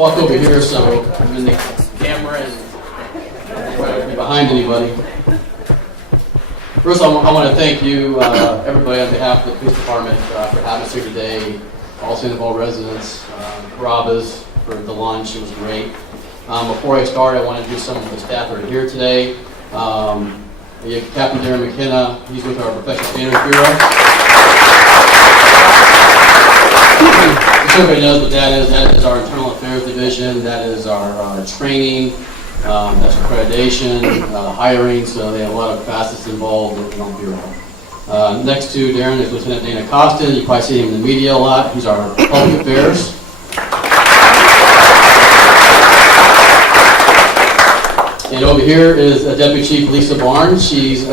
walk over here so I'm in the camera and right be behind anybody. First, I want to thank you, everybody, on behalf of the police department for having us here today. All Sandoval residents, Carrabba's for the lunch. It was great. Before I start, I want to introduce some of the staff that are here today. We have Captain Darren McKenna. He's with our Professional Standards Bureau. Everybody knows what that is. That is our Internal Affairs Division. That is our training. That's accreditation, hiring. So they have a lot of facets involved in our bureau. Next to Darren is Lieutenant Dana Costin. You probably see him in the media a lot. He's our Public Affairs. And over here is Deputy Chief Lisa Barnes. She's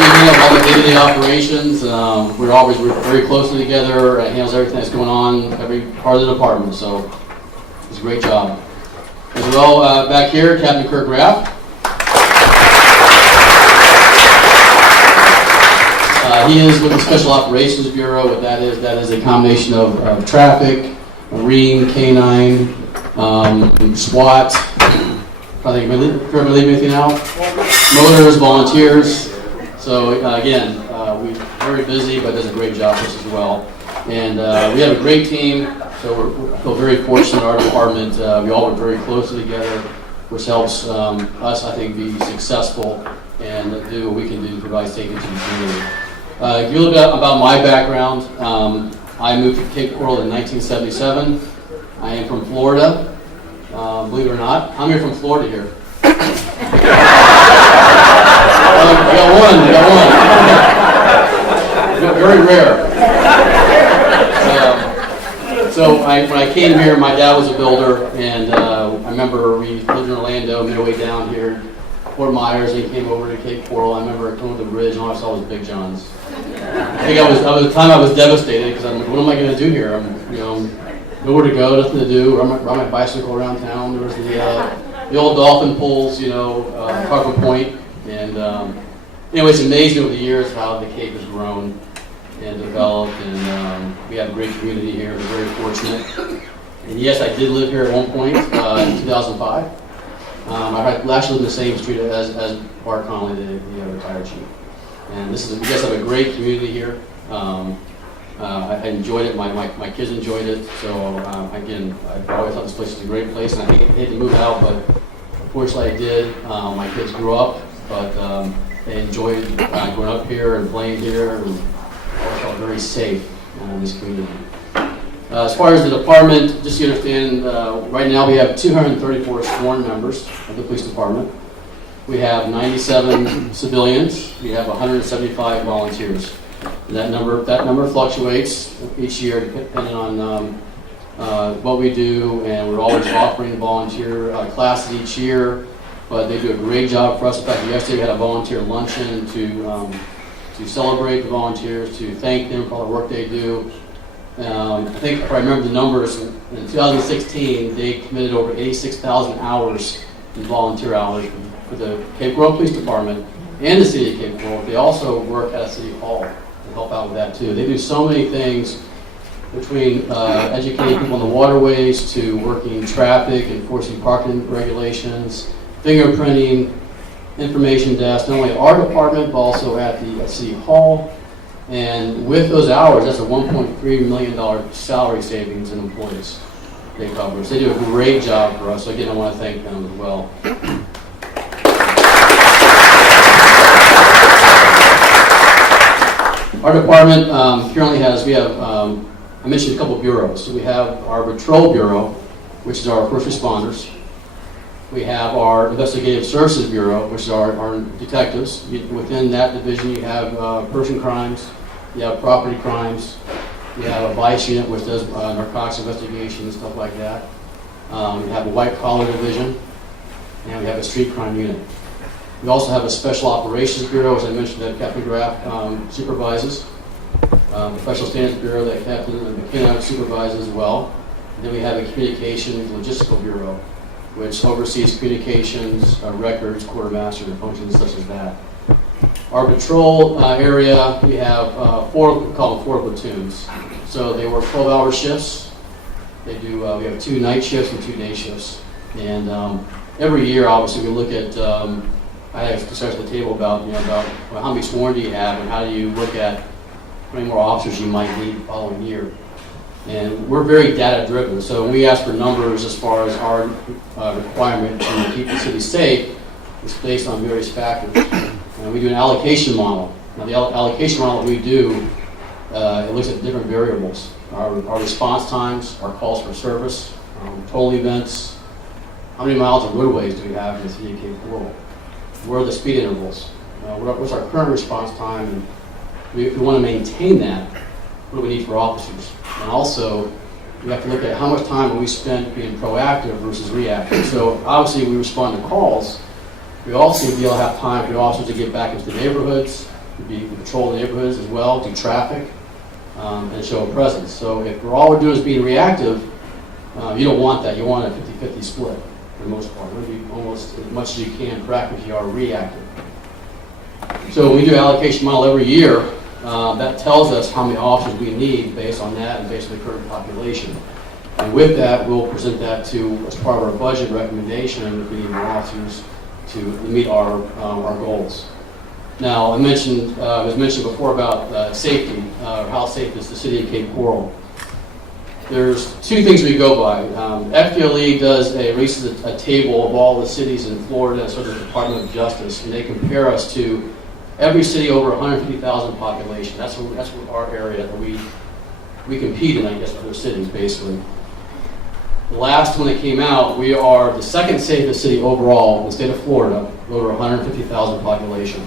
she handles all the day-to-day operations. We're always very closely together. Handles everything that's going on, every part of the department. So it's a great job. As well, back here, Captain Kirk Rapp. He is with the Special Operations Bureau. What that is a combination of traffic, Marine, Canine, SWAT. I think we're leave anything out. Motors, volunteers. So again, we're very busy, but does a great job for us as well. And we have a great team. So I feel very fortunate in our department. We all work very closely together, which helps us, I think, be successful and do what we can do to provide safety to the community. If you look about my background, I moved to Cape Coral in 1977. I am from Florida, believe it or not. How many are from Florida here? We got one. Very rare. So when I came here, my dad was a builder, and I remember we lived in Orlando, midway down here, Fort Myers, and he came over to Cape Coral. I remember coming to the bridge, and all I saw was Big Johns. I think at the time I was devastated because I'm like, what am I going to do here? I'm, nowhere to go, nothing to do. Ride my bicycle around town. There was the old dolphin pools, Carver Point, and anyway, it's amazing over the years how the Cape has grown and developed, and we have a great community here. We're very fortunate. And yes, I did live here at one point in 2005. I actually lived in the same street as Bart Conley, the retired chief. And we guys have a great community here. I enjoyed it. My kids enjoyed it. So again, I've always thought this place is a great place, and I hate to move out, but unfortunately I did. My kids grew up, but they enjoyed growing up here and playing here, and I felt very safe in this community. As far as the department, just so you understand, right now we have 234 sworn members of the police department. We have 97 civilians. We have 175 volunteers. And that number fluctuates each year depending on what we do, and we're always offering volunteer classes each year. But they do a great job for us. In fact, yesterday we had a volunteer luncheon to celebrate the volunteers, to thank them for all the work they do. I think if I remember the numbers, in 2016 they committed over 86,000 hours in volunteer hours for the Cape Coral Police Department and the City of Cape Coral. They also work at a City Hall to help out with that too. They do so many things, between educating people on the waterways to working traffic, enforcing parking regulations, fingerprinting, information desk, not only at our department, but also at City Hall. And with those hours, that's a $1.3 million salary savings in employees they cover. So they do a great job for us. So again, I want to thank them as well. Our department currently we have, I mentioned a couple of bureaus. So we have our Patrol Bureau, which is our first responders. We have our Investigative Services Bureau, which is our detectives. Within that division, you have person crimes, you have property crimes, you have a vice unit, which does narcotics investigations, stuff like that. We have a white collar division, and we have a street crime unit. We also have a Special Operations Bureau, as I mentioned, that Captain Graff supervises. Professional Standards Bureau that Captain McKenna supervises as well. And then we have a Communications Logistical Bureau, which oversees communications, records, quartermaster, and functions such as that. Our patrol area, we have we call them 4 platoons. So they work 12-hour shifts. They do. We have 2 night shifts and 2 day shifts. And every year, obviously, we look at. I have discussed at the table about well, how many sworn do you have, and how do you look at how many more officers you might need the following year. And we're very data driven. So when we ask for numbers as far as our requirement to keep the city safe, it's based on various factors. And we do an allocation model. Now the allocation model that we do, it looks at different variables. Our response times, our calls for service, toll events, how many miles of roadways do we have in the city of Cape Coral? Where are the speed intervals? What's our current response time? And if we want to maintain that, what do we need for officers? And also, we have to look at how much time we spent being proactive versus reactive. So obviously we respond to calls. We also need to be able to have time for the officers to get back into the neighborhoods, to patrol the neighborhoods as well, do traffic, and show a presence. So if all we're doing is being reactive, you don't want that. You want a 50-50 split for the most part. You want to be almost as much as you can proactive if you are reactive. So when we do allocation model every year, that tells us how many officers we need based on that and based on the current population. And with that, we'll present that to, as part of our budget recommendation, if we need more officers to meet our goals. Now, it was mentioned before about safety, how safe is the city of Cape Coral. There's 2 things we go by. FDLE releases a table of all the cities in Florida, sort of the Department of Justice, and they compare us to every city over 150,000 population. That's what our area that we compete in, I guess, with other cities, basically. The last one that came out, we are the 2nd safest city overall in the state of Florida, with over 150,000 population.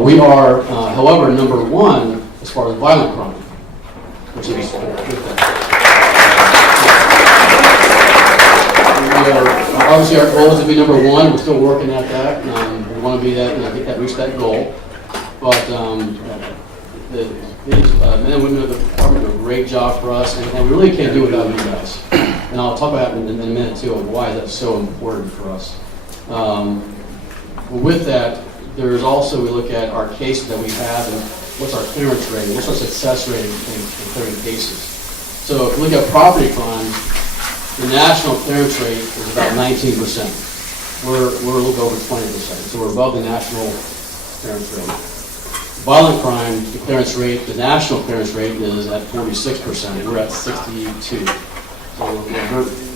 We are, however, number 1 as far as violent crime, which is obviously our goal is to be number 1. We're still working at that. We want to be that, reach that goal. But these men and women of the department do a great job for us, and we really can't do it without you guys. And I'll talk about that in a minute too, of why that's so important for us. With that, there's also, we look at our cases that we have and what's our clearance rating, what's our success rating in clearing cases. So if you look at property crimes, the national clearance rate is about 19%. We're a little bit over 20%, so we're above the national clearance rate. Violent crime, the clearance rate, the national clearance rate is at 46%. We're at 62. So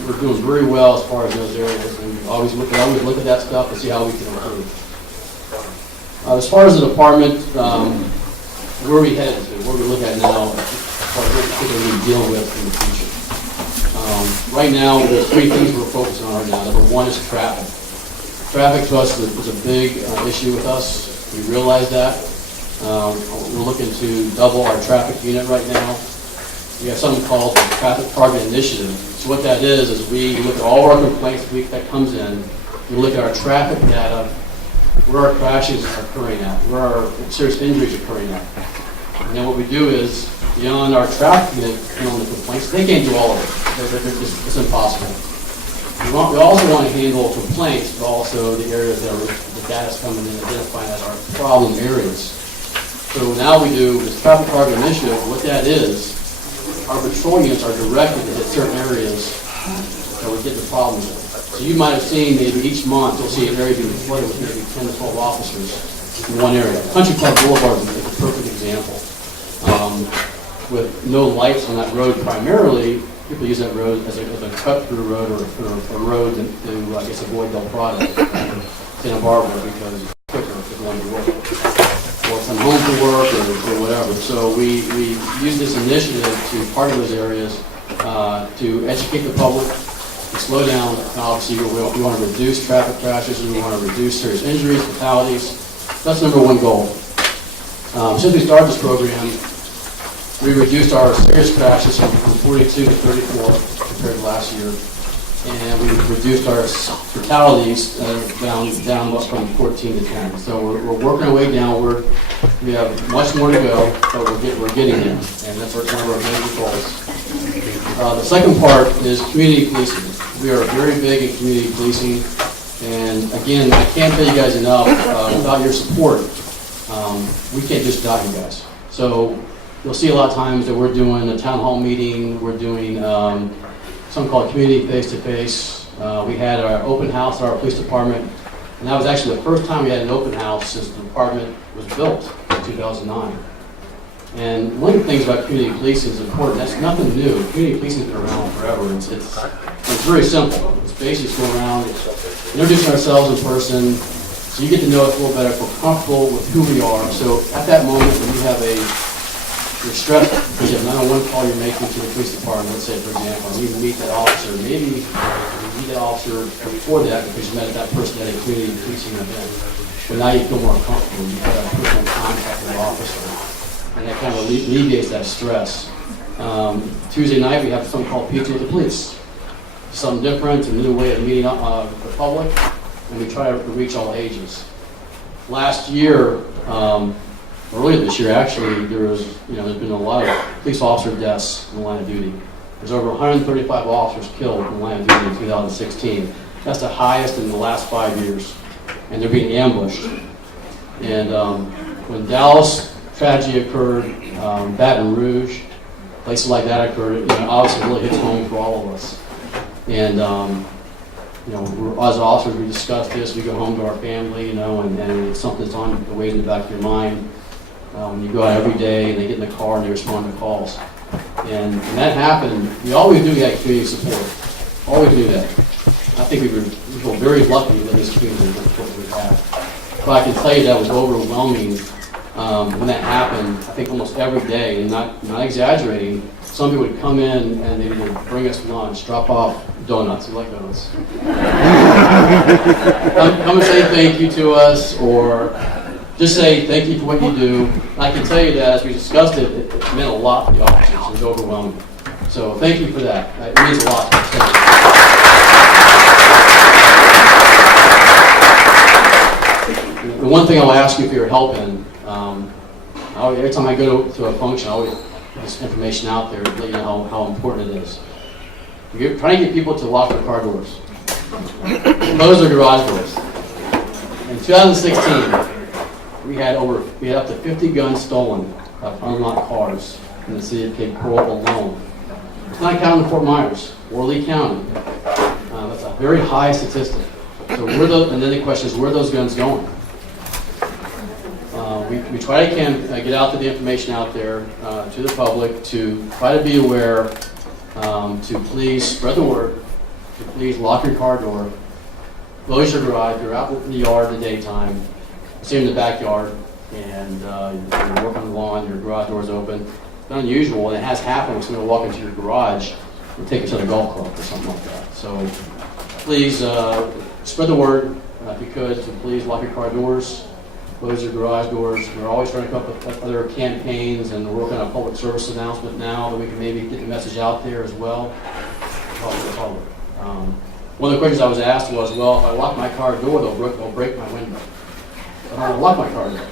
we're doing very well as far as those areas, and we always look at that stuff and see how we can improve. As far as the department, where are we headed to? What do we look at now? What are we deal with in the future? Right now, there's 3 things we're focusing on right now. Number 1 is traffic. Traffic to us is a big issue with us. We realize that. We're looking to double our traffic unit right now. We have something called the Traffic Target Initiative. So what that is we look at all our complaints that comes in. We look at our traffic data, where our crashes are occurring at, where our serious injuries are occurring at. And then what we do is, beyond our traffic unit handling the complaints, they can't do all of it. It's impossible. We also want to handle complaints, but also the areas that the data's coming in and identifying as our problem areas. So now we do this Traffic Target Initiative. What that is, our patrol units are directed to hit certain areas that we're getting the problems with. So you might have seen maybe each month you'll see an area being flooded with maybe 10 to 12 officers in one area. Country Club Boulevard is a perfect example. With no lights on that road primarily, people use that road as a cut-through road or a road to, I guess, avoid Del Prado, Santa Barbara, because it's quicker if you want to work. Or come home from work or whatever. So we use this initiative to target those areas to educate the public, to slow down. And obviously, we want to reduce traffic crashes, and we want to reduce serious injuries, fatalities. That's number 1 goal. Since we started this program, we reduced our serious crashes from 42 to 34 compared to last year. And we reduced our fatalities down from 14 to 10. So we're working our way downward. We have much more to go, but we're getting there. And that's one of our major goals. The second part is community policing. We are very big in community policing. And again, I can't tell you guys enough, without your support, we can't just adopt you guys. So you'll see a lot of times that we're doing a town hall meeting, we're doing something called community face-to-face. We had our open house at our police department, and that was actually the first time we had an open house since the department was built in 2009. And one of the things about community policing is important. That's nothing new. Community policing has been around forever. It's very simple. It's basically just going around, introducing ourselves in person, so you get to know us a little better, feel comfortable with who we are. So at that moment, when you have you're stressed because you have 911 call you're making to the police department, let's say, for example, and you meet that officer, maybe you meet that officer before that because you met that person at a community policing event. But now you feel more comfortable. You have that personal contact with the officer. And that kind of alleviates that stress. Tuesday night, we have something called Pizza with the Police. Something different, a new way of meeting the public, and we try to reach all ages. Last year, earlier this year, actually, there's been a lot of police officer deaths in the line of duty. There's over 135 officers killed in the line of duty in 2016. That's the highest in the last 5 years, and they're being ambushed. And when Dallas tragedy occurred, Baton Rouge, places like that occurred, obviously it really hits home for all of us. And, as officers, we discuss this, we go home to our family, and it's something that's on the way in the back of your mind. When you go out every day and they get in the car and they respond to calls. And when that happened, we always knew we had community support. Always knew that. I think we feel very lucky in this community with what we have. But I can tell you that was overwhelming. When that happened, I think almost every day, and not exaggerating, some people would come in and they would bring us lunch, drop off donuts. We like donuts. Come and say thank you to us, or just say thank you for what you do. I can tell you that as we discussed it, it meant a lot to the officers. It was overwhelming. So thank you for that. It means a lot. The one thing I'll ask you for your help in, every time I go to a function, I always put this information out there to let you know how important it is. You're trying to get people to lock their car doors. Close their garage doors. In 2016, we had up to 50 guns stolen of unlocked cars in the city of Cape Coral alone. It's not counting Fort Myers or Lee County. That's a very high statistic. So and then the question is, where are those guns going? We try to get out the information out there to the public to try to be aware, to please spread the word, to please lock your car door, close your garage, you're out in the yard in the daytime, say in the backyard, and you're working on the lawn, your garage door is open. It's not unusual, and it has happened when someone will walk into your garage and take each other golf club or something like that. So please spread the word, if you could, to please lock your car doors, close your garage doors. We're always trying to come up with other campaigns, and we're working on a public service announcement now that we can maybe get the message out there as well. One of the questions I was asked was, well, if I lock my car door, they'll break my window. I don't want to lock my car door.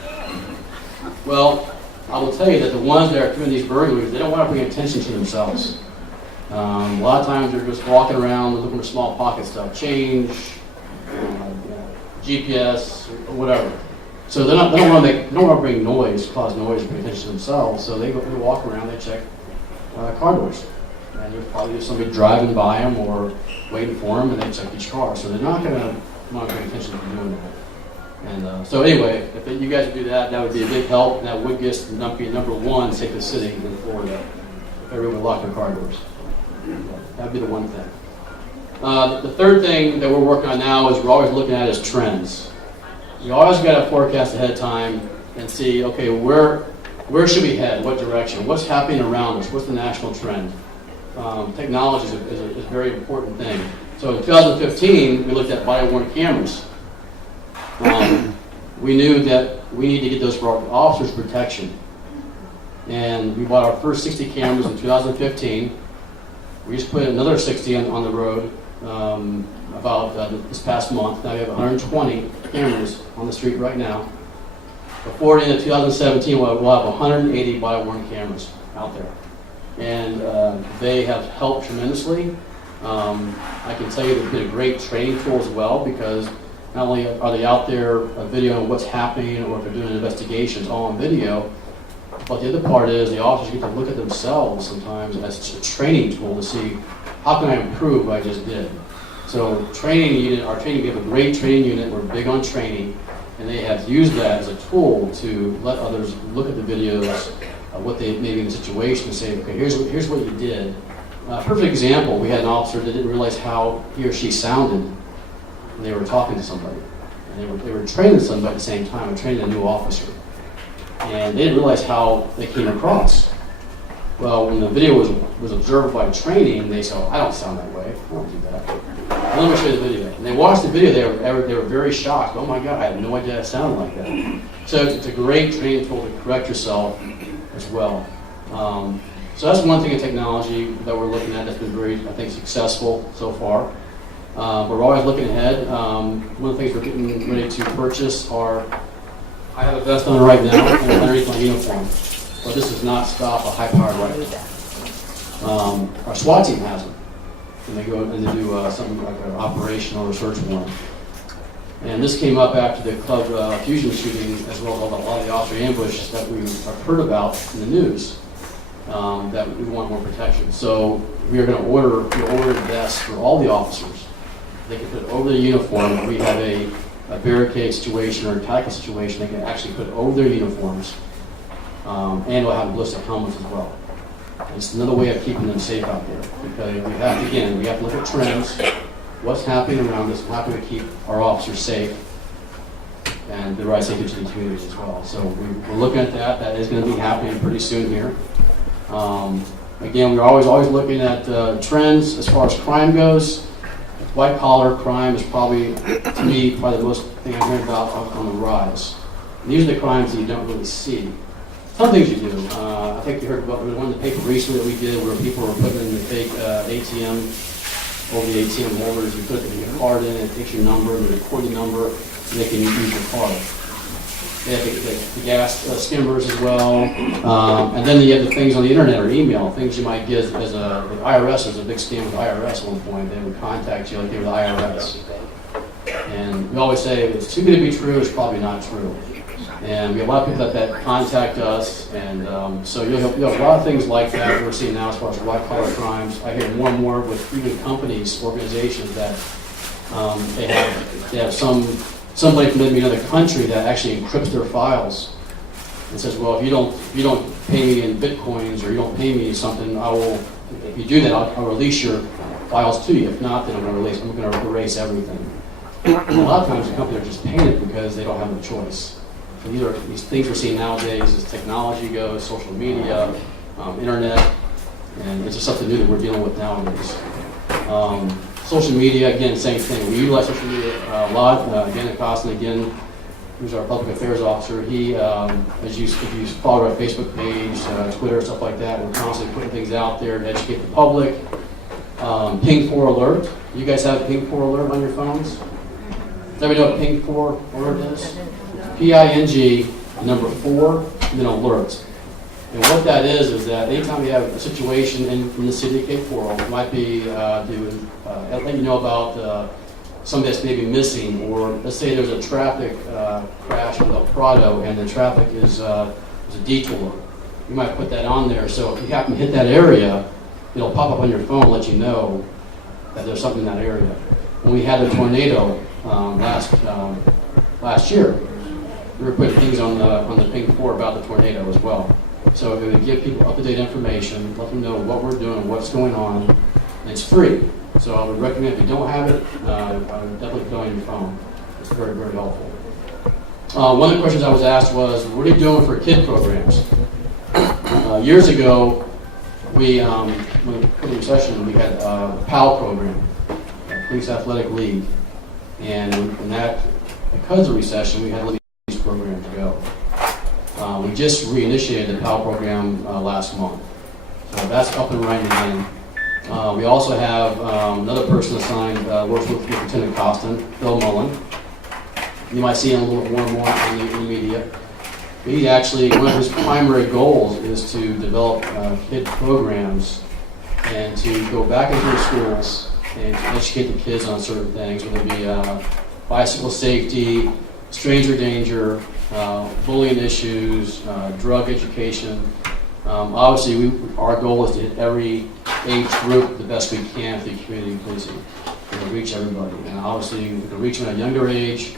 Well, I will tell you that the ones that are committing these burglaries, they don't want to bring attention to themselves. A lot of times they're just walking around looking for small pocket stuff, change, GPS, or whatever. So they don't want to bring noise, cause noise, bring attention to themselves. So they walk around, they check car doors, and there's probably just somebody driving by them or waiting for them, and they check each car. So they're not going to want to bring attention to doing that. And so anyway, if you guys would do that, that would be a big help. And that would get be number one safest city in Florida. If everyone would lock their car doors, that would be the one thing. The third thing that we're working on now is we're always looking at is trends. You always got to forecast ahead of time and see, okay, where should we head? What direction? What's happening around us? What's the national trend? Technology is a very important thing. So in 2015, we looked at body-worn cameras. We knew that we need to get those for our officers' protection. And we bought our first 60 cameras in 2015. We just put another 60 on the road this past month. Now we have 120 cameras on the street right now. Before the end of 2017, we'll have 180 body-worn cameras out there. And they have helped tremendously. I can tell you they've been a great training tool as well, because not only are they out there videoing what's happening, or if they're doing investigations all on video, but the other part is the officers get to look at themselves sometimes as a training tool to see, how can I improve what I just did? So training unit, our training, we have a great training unit, we're big on training, and they have used that as a tool to let others look at the videos, what they may be in the situation, and say, okay, here's what you did. Perfect example, we had an officer that didn't realize how he or she sounded when they were talking to somebody. And they were training somebody at the same time, and training a new officer. And they didn't realize how they came across. Well, when the video was observed by training, they said, oh, I don't sound that way, I don't do that. Let me show you the video. And they watched the video, they were very shocked. Oh my God, I had no idea I sounded like that. So it's a great training tool to correct yourself as well. So that's one thing in technology that we're looking at that's been very, I think, successful so far. We're always looking ahead. One of the things we're getting ready to purchase are, I have a vest on right now and underneath my uniform, but this does not stop a high-powered rifle. Our SWAT team has them, and they go and they do something like an operational or search warrant. And this came up after the Club Fusion shooting, as well as a lot of the officer ambush that we have heard about in the news, that we want more protection. So we are going to order vests for all the officers. They can put it over their uniform. We have a barricade situation or a tactical situation. They can actually put it over their uniforms, and we'll have ballistic helmets as well. It's another way of keeping them safe out there, because we have to look at trends, what's happening around us, how can we keep our officers safe, and the right safety to the community as well. So we're looking at that. That is going to be happening pretty soon here. Again, we're always looking at trends as far as crime goes. White collar crime is probably, to me, probably the most thing I'm hearing about on the rise. And these are the crimes that you don't really see. Some things you do. I think you heard about one in the paper recently that we did, where people were putting in the fake ATM over the ATM holders. You put your card in, it takes your number, and you record the number, and they can use your card. They have the gas skimmers as well. And then you have the things on the internet or email, things you might get as the IRS. There's a big scam with the IRS at one point. They would contact you like they were the IRS. And we always say, if it's too good to be true, it's probably not true. And we have a lot of people that contact us, and so you'll have a lot of things like that we're seeing now as far as white-collar crimes. I hear more and more with even companies, organizations, that they have somebody from maybe another country that actually encrypts their files and says, well, if you don't pay me in bitcoins, or you don't pay me something, if you do that, I'll release your files to you. If not, then I'm going to erase everything. And a lot of times the companies are just paying it because they don't have a choice. So these things we're seeing nowadays as technology goes, social media, internet, and it's just something new that we're dealing with nowadays. Social media, again, same thing. We utilize social media a lot. Again, at Costin, again, who's our public affairs officer, he, if you follow our Facebook page, Twitter, stuff like that, we're constantly putting things out there to educate the public. Ping 4 alert. You guys have Ping 4 alert on your phones? Does everybody know what Ping 4 alert is? PING, number 4, and then alert. And what that is that anytime you have a situation in the city of Cape Coral, it might be letting you know about somebody that's maybe missing, or let's say there's a traffic crash in El Prado and the traffic is a detour. You might put that on there, so if you happen to hit that area, it'll pop up on your phone and let you know that there's something in that area. When we had a tornado last year, we were putting things on the Ping 4 about the tornado as well. So it would give people up-to-date information, let them know what we're doing, what's going on, and it's free. So I would recommend, if you don't have it, I would definitely put it on your phone. It's very, very helpful. One of the questions I was asked was, what are you doing for kid programs? Years ago, when we put in session, we had a PAL program, Police Athletic League, and because of recession, we had a program to go. We just reinitiated the PAL program last month, so that's up and running again. We also have another person assigned, works with Lieutenant Costin, Bill Mullen. You might see him a little more in the media. He actually, one of his primary goals is to develop kid programs and to go back into the schools and educate the kids on certain things, whether it be bicycle safety, stranger danger, bullying issues, drug education. Obviously, our goal is to hit every age group the best we can through community policing, reach everybody. And obviously, we can reach them at a younger age,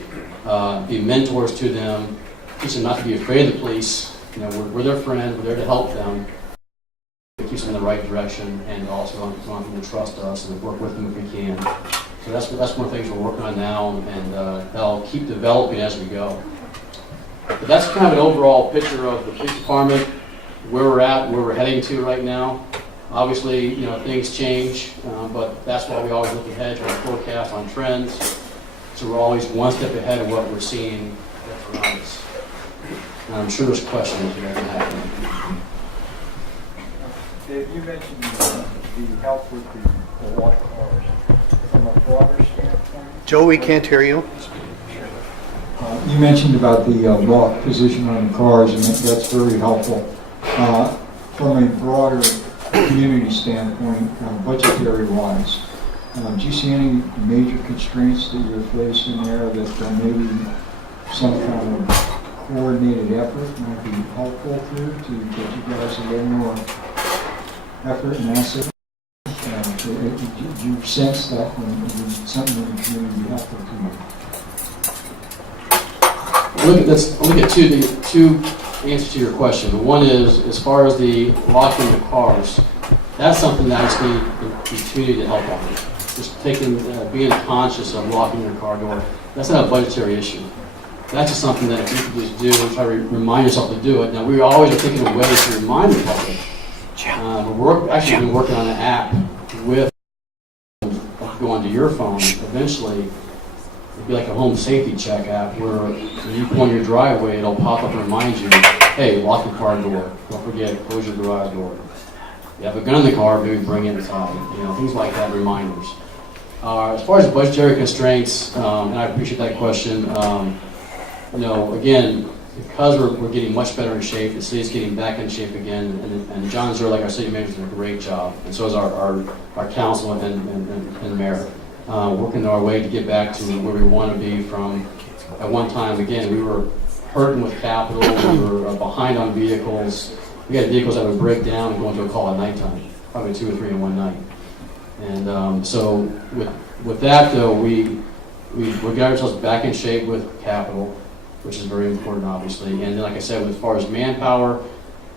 be mentors to them, teach them not to be afraid of the police. We're their friend, we're there to help them. It keeps them in the right direction, and also want them to trust us and work with them if we can. So that's one of the things we're working on now, and that'll keep developing as we go. But that's kind of an overall picture of the police department, where we're at, where we're heading to right now. Obviously, things change, but that's why we always look ahead to our forecast on trends. So we're always one step ahead of what we're seeing around us. And I'm sure there's questions you guys have. Dave, you mentioned the help with the walk cars. From a broader standpoint? Joe, we can't hear you. You mentioned about the lock position on the cars, and that's very helpful. From a broader community standpoint, budgetary-wise, do you see any major constraints that you're facing there that maybe some kind of coordinated effort might be helpful to get you guys a little more effort and asset? Do you sense that something in the community you have to do? I'll look at two answers to your question. One is, as far as the locking the cars, that's something that I just need the community to help on. Just being conscious of locking your car door, that's not a budgetary issue. That's just something that if you can just do and try to remind yourself to do it. Now, we always are thinking of ways to remind the public. We're actually been working on an app with go onto your phone. Eventually, it'd be like a home safety check app where when you pull in your driveway, it'll pop up and remind you, hey, lock your car door. Don't forget, close your garage door. If you have a gun in the car, maybe bring it inside. Things like that, reminders. As far as budgetary constraints, and I appreciate that question, again, because we're getting much better in shape, the city's getting back in shape again, and John Zerlich, our city manager, is doing a great job, and so is our council and the mayor, working our way to get back to where we want to be from. At one time, again, we were hurting with capital, we were behind on vehicles. We had vehicles that would break down and go into a call at nighttime, probably 2 or 3 in one night. And so with that, though, we got ourselves back in shape with capital, which is very important, obviously. And then, like I said, as far as manpower,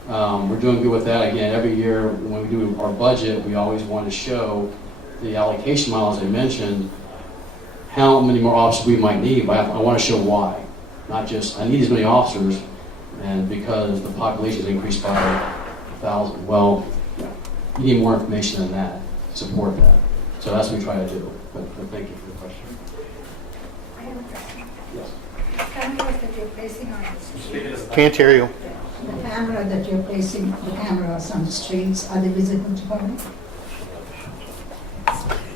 we're doing good with that. Again, every year when we do our budget, we always want to show the allocation model, as I mentioned, how many more officers we might need, but I want to show why. Not just, I need as many officers, and because the population has increased by 1,000. Well, you need more information than that to support that. So that's what we try to do. But thank you for the question. I have a question. Yes. The cameras that you're placing on the streets, Can't hear you. the camera that you're placing, the cameras on the streets, are they visible to public?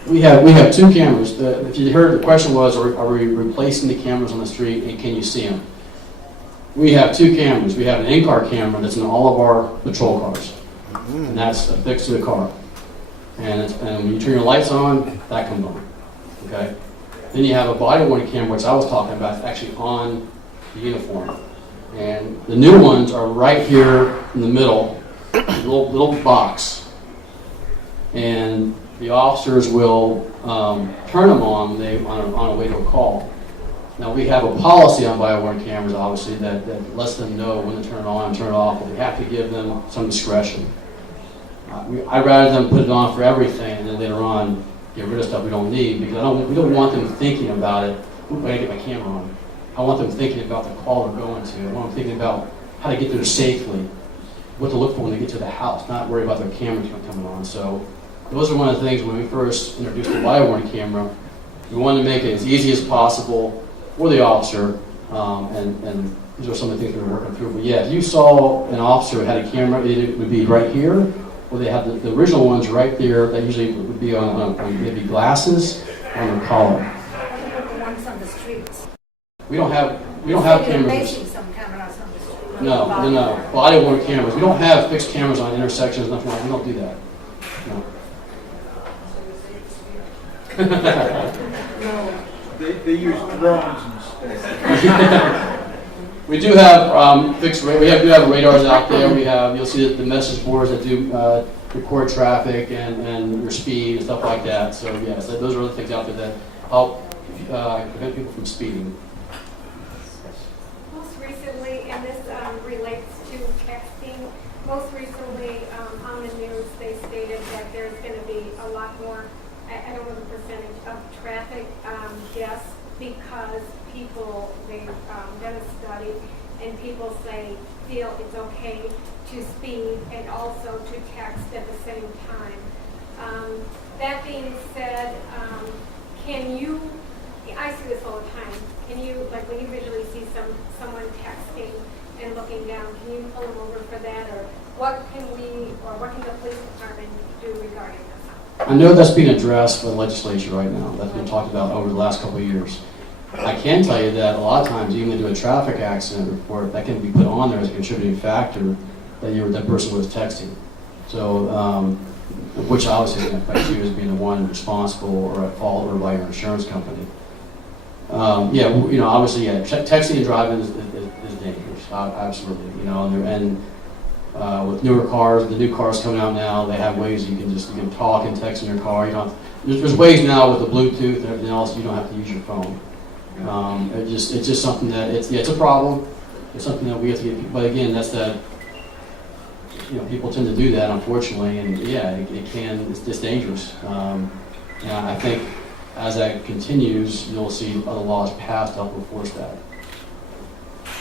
We have 2 cameras. If you heard, the question was, are we replacing the cameras on the street, and can you see them? We have 2 cameras. We have an in-car camera that's in all of our patrol cars, and that's affixed to the car. And when you turn your lights on, that comes on. Okay. Then you have a body-worn camera, which I was talking about, it's actually on the uniform. And the new ones are right here in the middle, a little box. And the officers will turn them on on a way to a call. Now, we have a policy on body-worn cameras, obviously, that lets them know when to turn it on and turn it off, but we have to give them some discretion. I'd rather them put it on for everything and then later on get rid of stuff we don't need, because we don't want them thinking about it. I gotta get my camera on. I want them thinking about the call they're going to. I want them thinking about how to get there safely, what to look for when they get to the house, not worry about their camera coming on. So those are one of the things when we first introduced the body-worn camera. We wanted to make it as easy as possible for the officer, and these are some of the things we were working through. But yeah, if you saw an officer who had a camera, it would be right here, or they have the original ones right there that usually would be on maybe glasses on their collar. The ones on the streets. We don't have You're cameras. placing some cameras on the street. No. Body-worn cameras. We don't have fixed cameras on intersections, nothing like that. We don't do that. No. No, they use drones instead. We do have fixed. We do have radars out there. You'll see that the message boards that do record traffic and your speed and stuff like that. So yes, those are the things out there that help prevent people from speeding. Most recently, and this relates to texting, most recently on the news they stated that there's going to be a lot more, I don't know the percentage, of traffic deaths because people, they've done a study and people feel it's okay to speed and also to text at the same time. That being said, can you, I see this all the time, can you, like when you visually see someone texting and looking down, can you pull them over for that, or what can the police department do regarding this? I know that's being addressed by the legislature right now. That's been talked about over the last couple of years. I can tell you that a lot of times, even to do a traffic accident report, that can be put on there as a contributing factor that person was texting. So, which obviously can affect you as being the one responsible or at fault or by your insurance company. Obviously, texting and driving is dangerous, absolutely. With newer cars, the new cars coming out now, they have ways you can talk and text in your car. There's ways now with the Bluetooth and everything else, you don't have to use your phone. It's just something that it's a problem. It's something that we have to get. But again, that's that. People tend to do that, unfortunately, and it's just dangerous. And I think as that continues, you'll see other laws passed to help enforce that.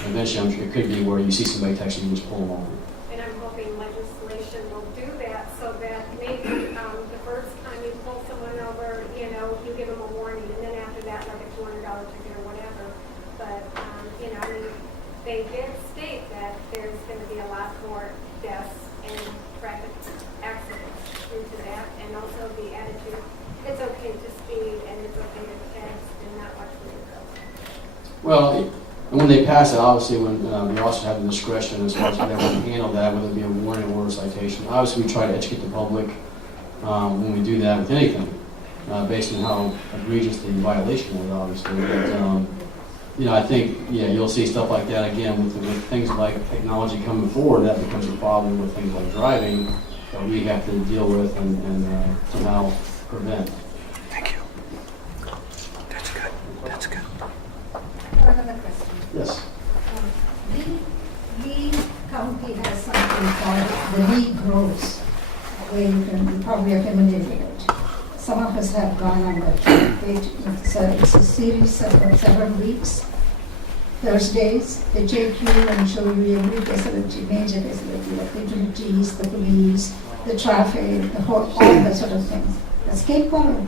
And eventually, it could be where you see somebody texting, you just pull them over. And I'm hoping legislation will do that so that maybe the first time you pull someone over, you give them a warning, and then after that, like a $200 ticket or whatever. But, they did state that there's going to be a lot more deaths and traffic accidents due to that, and also the attitude, it's okay to speed and it's okay to text and not watch videos. Well, and when they pass it, obviously, when they also have the discretion as far as how they want to handle that, whether it be a warning or a citation. Obviously, we try to educate the public when we do that with anything, based on how egregious the violation was, obviously. But, I think, you'll see stuff like that again with things like technology coming forward. That becomes a problem with things like driving that we have to deal with and somehow prevent. Thank you. That's good. That's good. Another question. Yes. Lee County has something called the Lee Groves, where you probably are familiar with it. Some of us have gone on that trip. It's a series of several weeks. Thursdays, they take you and show you every facility, major facility, like the utilities, the police, the traffic, all that sort of things. That's Cape Coral,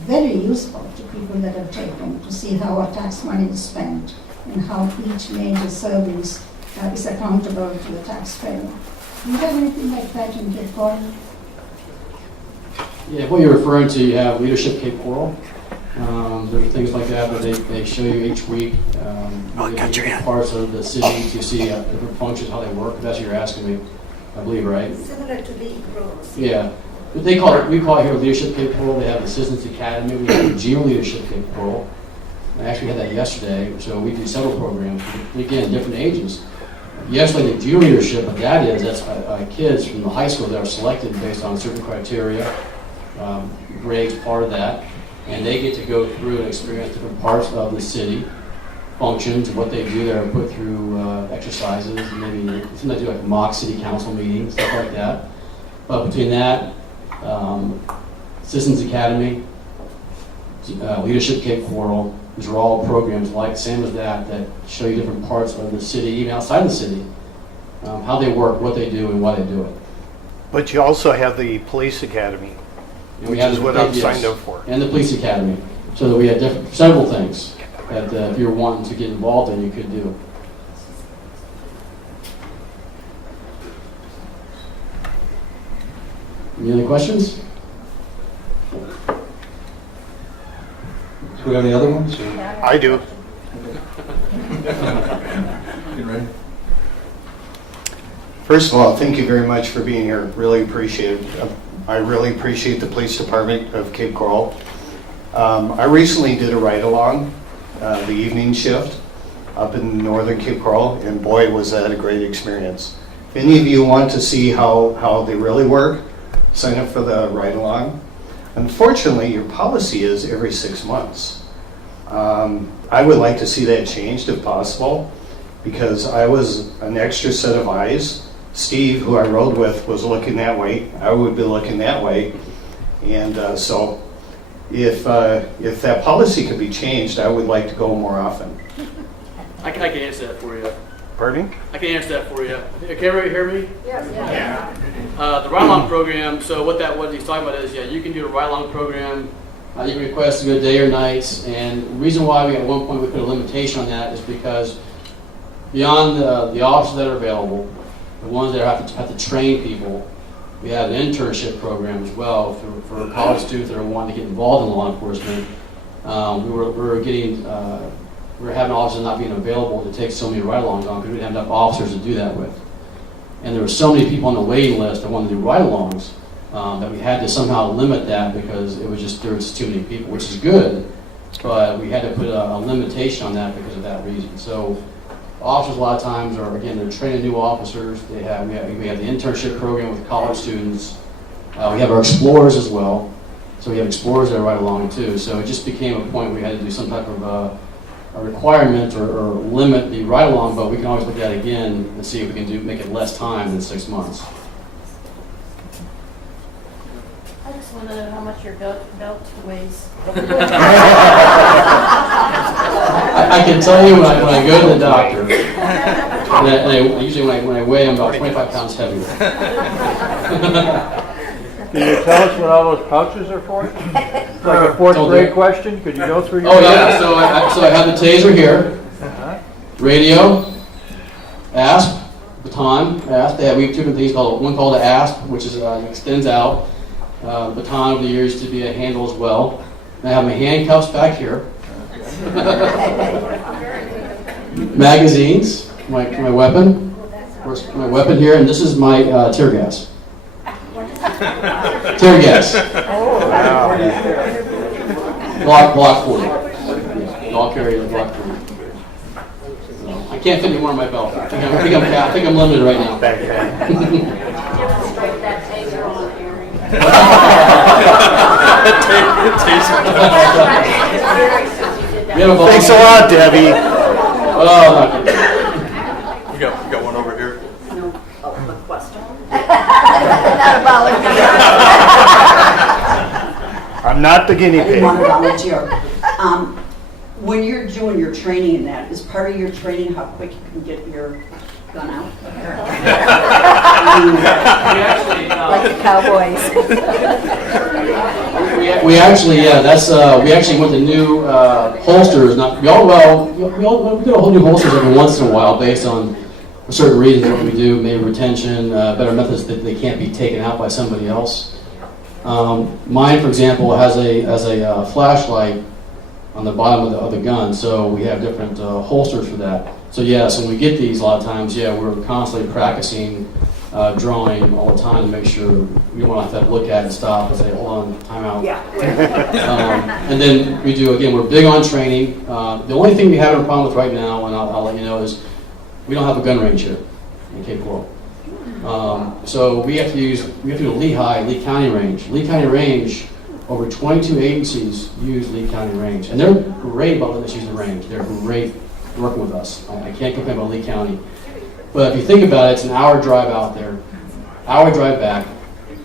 very useful to people that have taken to see how our tax money is spent and how each major service is accountable to the taxpayer. Do you have anything like that in Cape Coral? Yeah, what you're referring to, you have Leadership Cape Coral. There are things like that where they show you each week parts of the city to see different functions, how they work. That's what you're asking me, I believe, right? Similar to Lee Groves. Yeah. But we call it here Leadership Cape Coral. They have Assistance Academy. We have Geo Leadership Cape Coral. I actually had that yesterday, so we do several programs, again, different ages. Yesterday, the Geo Leadership, what that is, that's kids from the high school that are selected based on certain criteria, grades, part of that, and they get to go through and experience different parts of the city, functions, what they do. They're put through exercises, maybe sometimes do like mock city council meetings, stuff like that. But between that, Assistance Academy, Leadership Cape Coral, these are all programs like same as that show you different parts of the city, even outside the city, how they work, what they do, and why they do it. But you also have the police academy, which is what I'm signed up for. And the police academy, so that we have several things that if you're wanting to get involved in, you could do. Any other questions? Do we have any other ones? I do. Get ready. First of all, thank you very much for being here. Really appreciate it. I really appreciate the police department of Cape Coral. I recently did a ride-along, the evening shift, up in northern Cape Coral, and boy, was that a great experience. If any of you want to see how they really work, sign up for the ride-along. Unfortunately, your policy is every 6 months. I would like to see that changed if possible, because I was an extra set of eyes. Steve, who I rode with, was looking that way. I would be looking that way. And so if that policy could be changed, I would like to go more often. I can answer that for you. Pardon me? I can answer that for you. Can everybody hear me? Yes. The ride-along program, so what he's talking about is, yeah, you can do a ride-along program. You can request to go day or nights, and the reason why we at one point we put a limitation on that is because beyond the officers that are available, the ones that have to train people, we have an internship program as well for college students that are wanting to get involved in law enforcement. We were having officers not being available to take so many ride-alongs on because we didn't have enough officers to do that with. And there were so many people on the waiting list that wanted to do ride-alongs that we had to somehow limit that because there was too many people, which is good, but we had to put a limitation on that because of that reason. So officers a lot of times they're training new officers. We have the internship program with college students. We have our explorers as well. So we have explorers that are right along too. So it just became a point where we had to do some type of a requirement or limit the ride along, but we can always look at it again and see if we can make it less time than 6 months. I just want to know how much your belt weighs. I can tell you when I go to the doctor, and usually when I weigh, I'm about 25 pounds heavier. Can you tell us what all those pouches are for? It's like a fourth grade question. Could you go through your? Oh yeah, so I have the taser here, radio, ASP, baton, ASP. We have two different things one called the ASP, which is extends out. Baton over the years used to be a handle as well. I have my handcuffs back here. Magazines, my weapon. Of course, my weapon here, and this is my tear gas. Tear gas. Block 40. Yeah, I'll carry the Block 40. I can't fit any more in my belt. I think I'm limited right now. Thanks a lot, Debbie. Oh, not good. You got one over here? No, a question. Not a volunteer. I'm not the guinea I didn't pig. want to volunteer. When you're doing your training in that, is part of your training how quick you can get your gun out? Like the cowboys. We actually went to new holsters. We did a whole new holsters every once in a while based on certain reasons what we do, maybe retention, better methods that they can't be taken out by somebody else. Mine, for example, has a flashlight on the bottom of the gun, so we have different holsters for that. So yes, when we get these, a lot of times, we're constantly practicing drawing all the time to make sure we don't have to look at it and stop and say, hold on, time out. Yeah. And then we do, again, we're big on training. The only thing we have a problem with right now, and I'll let you know, is we don't have a gun range here in Cape Coral. So we have to do the Lee County range. Lee County range, over 22 agencies use Lee County range. And they're great about letting us use the range. They're great working with us. I can't complain about Lee County. But if you think about it, it's an hour drive out there, hour drive back.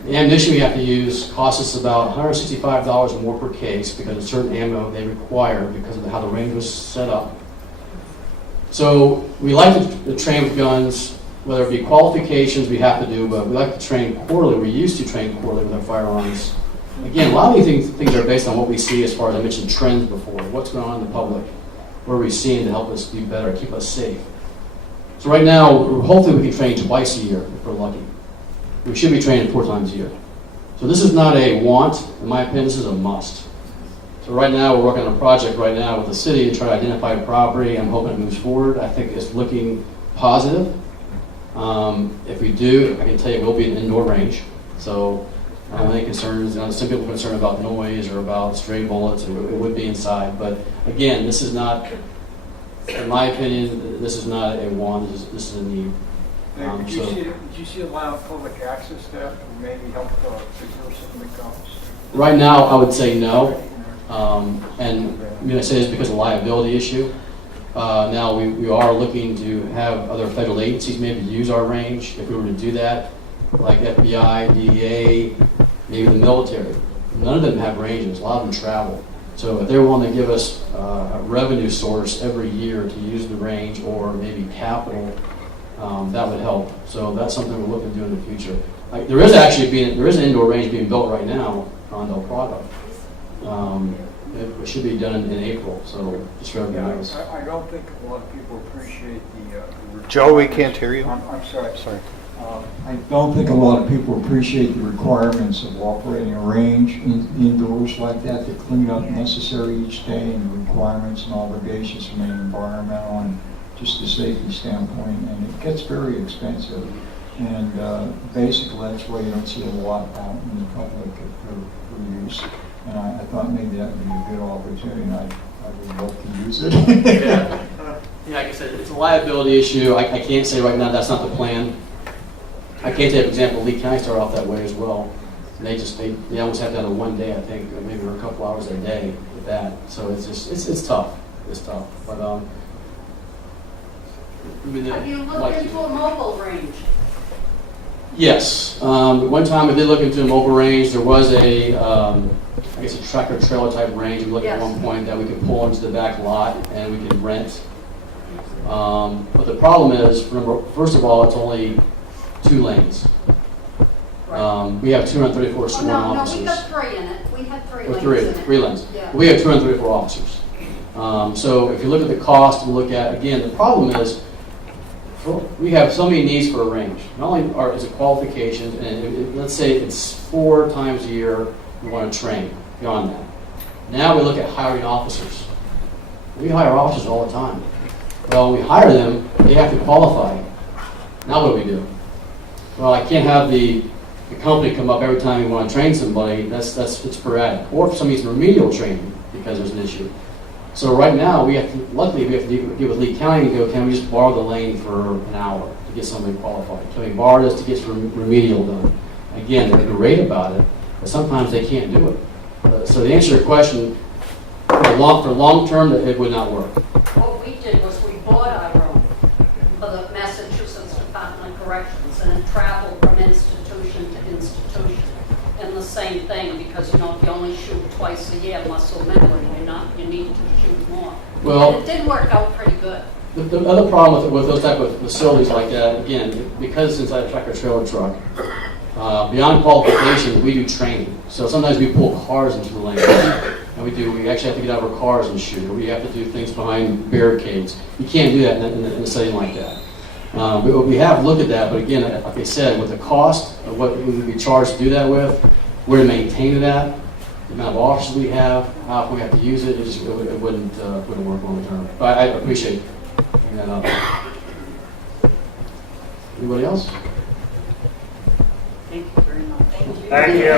The ammunition we have to use costs us about $165 or more per case because of certain ammo they require because of how the range was set up. So we like to train with guns, whether it be qualifications we have to do, but we like to train quarterly. We used to train quarterly with our firearms. Again, a lot of these things are based on what we see as far as I mentioned trends before, what's going on in the public, what are we seeing to help us do better, keep us safe. So right now, hopefully we can train twice a year if we're lucky. We should be training 4 times a year. So this is not a want, in my opinion, this is a must. So right now, we're working on a project right now with the city to try to identify property. I'm hoping it moves forward. I think it's looking positive. If we do, I can tell you it will be an indoor range. So Any concerns, some people are concerned about noise or about stray bullets, it would be inside. But again, this is not, in my opinion, this is not a want, this is a need. Did you see a lot of public access staff to maybe help secure some of the costs? Right now, I would say no. And I'm going to say this because of the liability issue. Now, we are looking to have other federal agencies maybe use our range if we were to do that, like FBI, DEA, maybe the military. None of them have ranges. A lot of them travel. So if they're willing to give us a revenue source every year to use the range or maybe capital, that would help. So that's something we're looking to do in the future. There is an indoor range being built right now on Del Prado. It should be done in April, so just for everybody else. I don't think a lot of people appreciate the Joe, we can't hear you. I'm sorry. Sorry. I don't think a lot of people appreciate the requirements of operating a range indoors like that, the cleanup necessary each day and the requirements and obligations from an environmental and just a safety standpoint, and it gets very expensive. And basically that's why you don't see a lot out in the public for use. And I thought maybe that would be a good opportunity, and I would love to use it. Yeah, like I said, it's a liability issue. I can't say right now that's not the plan. I can't take, for example, Lee County started off that way as well. And they almost have to have a one day, I think, or maybe a couple hours a day with that. So it's just, it's tough. It's tough. But, Have you looked into a mobile range? Yes. One time I did look into a mobile range. There was I guess a tractor trailer type range. We looked at one point that we could pull into the back lot and we could rent. But the problem is, remember, first of all, it's only 2 lanes. We have 234 sworn officers. No, we got 3 in it. We had 3 lanes Three in it. 3 lanes. Yeah. We have 234 officers. So if you look at the cost and look at, again, the problem is we have so many needs for a range. Not only is it qualifications, and let's say it's 4 times a year we want to train, beyond that. Now we look at hiring officers. We hire officers all the time. Well, when we hire them, they have to qualify. Now what do we do? Well, I can't have the company come up every time we want to train somebody. It's sporadic. Or if somebody's in remedial training because there's an issue. So right now, luckily we have to get with Lee County and go, can we just borrow the lane for an hour to get somebody qualified? Can we borrow this to get some remedial done? Again, they're great about it, but sometimes they can't do it. So to answer your question, for long term, it would not work. What we did was we bought our own for the Massachusetts Department of Corrections, and it traveled from institution to institution. And the same thing, because if you only shoot twice a year, muscle memory, you need to shoot more. Well, and it did work out pretty good. The other problem with those type of facilities like that, again, because it's inside a tractor trailer truck, beyond qualification, we do training. So sometimes we pull cars into the lane, and we actually have to get out of our cars and shoot, or we have to do things behind barricades. You can't do that in a setting like that. We have looked at that, but again, like I said, with the cost of what we would be charged to do that with, where to maintain that, the amount of officers we have, how often we have to use it, it wouldn't work long term. But I appreciate bringing that up. Anybody else? Thank you very much. Thank you.